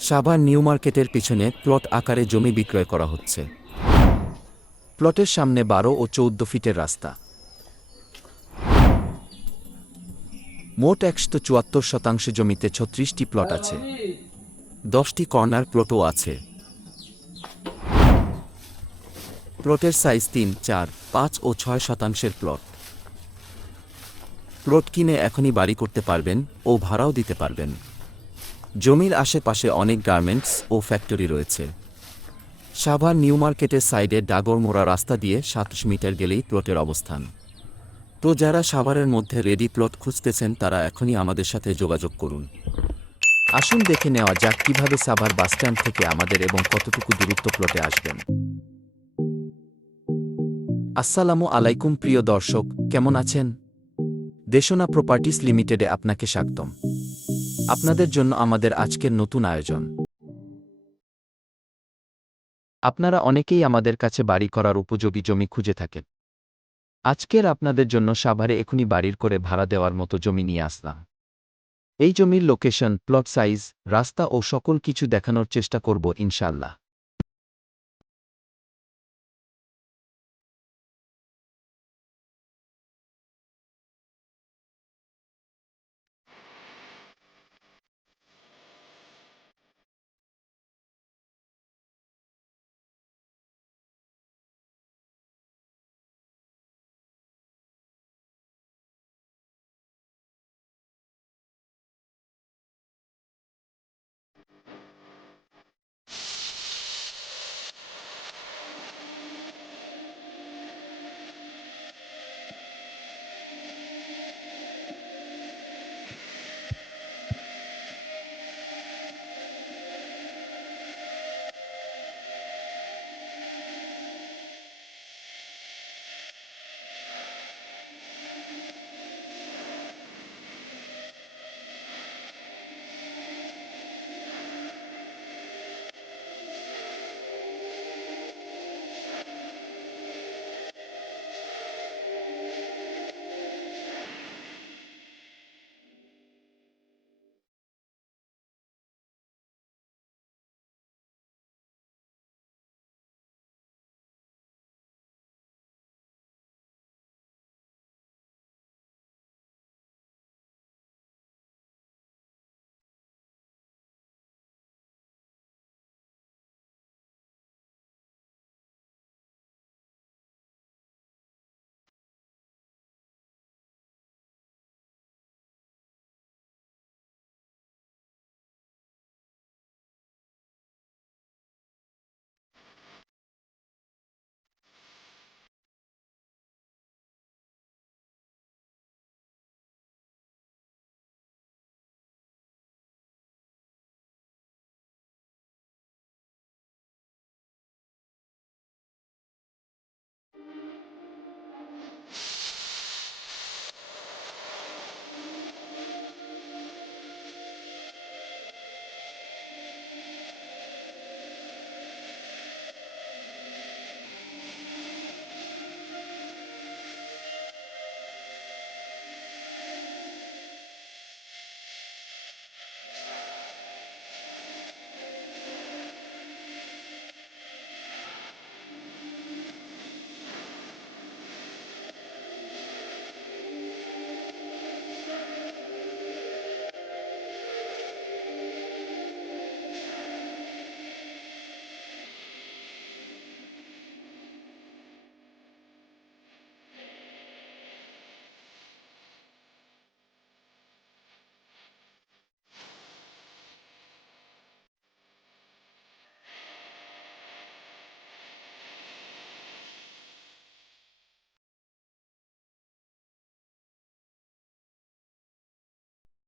Savar new মার্কেটের পিছনে plot আকারে জমি বিক্রয় করা হচ্ছে। প্লটের সামনে ১২ ও ১৪ ফিটের রাস্তা। মোট ১৭৪ জমিতে ৩৬টি প্লট আছে। ১০টি কর্নার প্লটও আছে। প্লটের সাইজ ৩, ৪, ৫ ও ৬ শতাংশের প্লট। প্লট কিনে এখনই বাড়ি করতে পারবেন ও ভাড়াও দিতে পারবেন। জমির আশেপাশে অনেক গার্মেন্টস ও ফ্যাক্টরি রয়েছে। সাভার নিউ মার্কেটের সাইডে ডাগরমোড়া রাস্তা দিয়ে ২৭ মিটার গেলেই প্লটের অবস্থান। তো যারা সাভারের মধ্যে রেডি প্লট খুঁজতেছেন তারা এখনই আমাদের সাথে যোগাযোগ করুন। আসুন দেখে নেওয়া যাক কিভাবে সাভার বাসস্ট্যান্ড থেকে আমাদের এবং কতটুকু দূরত্ব প্লটে আসবেন। আসসালামু আলাইকুম প্রিয় দর্শক, কেমন আছেন? দেশনা প্রপার্টিস লিমিটেডে আপনাকে স্বাগতম। আপনাদের জন্য আমাদের আজকের নতুন আয়োজন। আপনারা অনেকেই আমাদের কাছে বাড়ি করার উপযোগী জমি খুঁজে থাকেন। আজকের আপনাদের জন্য সাভারে এখনই বাড়ির করে ভাড়া দেওয়ার মতো জমি নিয়ে আসলাম। এই জমির লোকেশন, প্লট সাইজ, রাস্তা ও সকল কিছু দেখানোর চেষ্টা করব ইনশাআল্লাহ।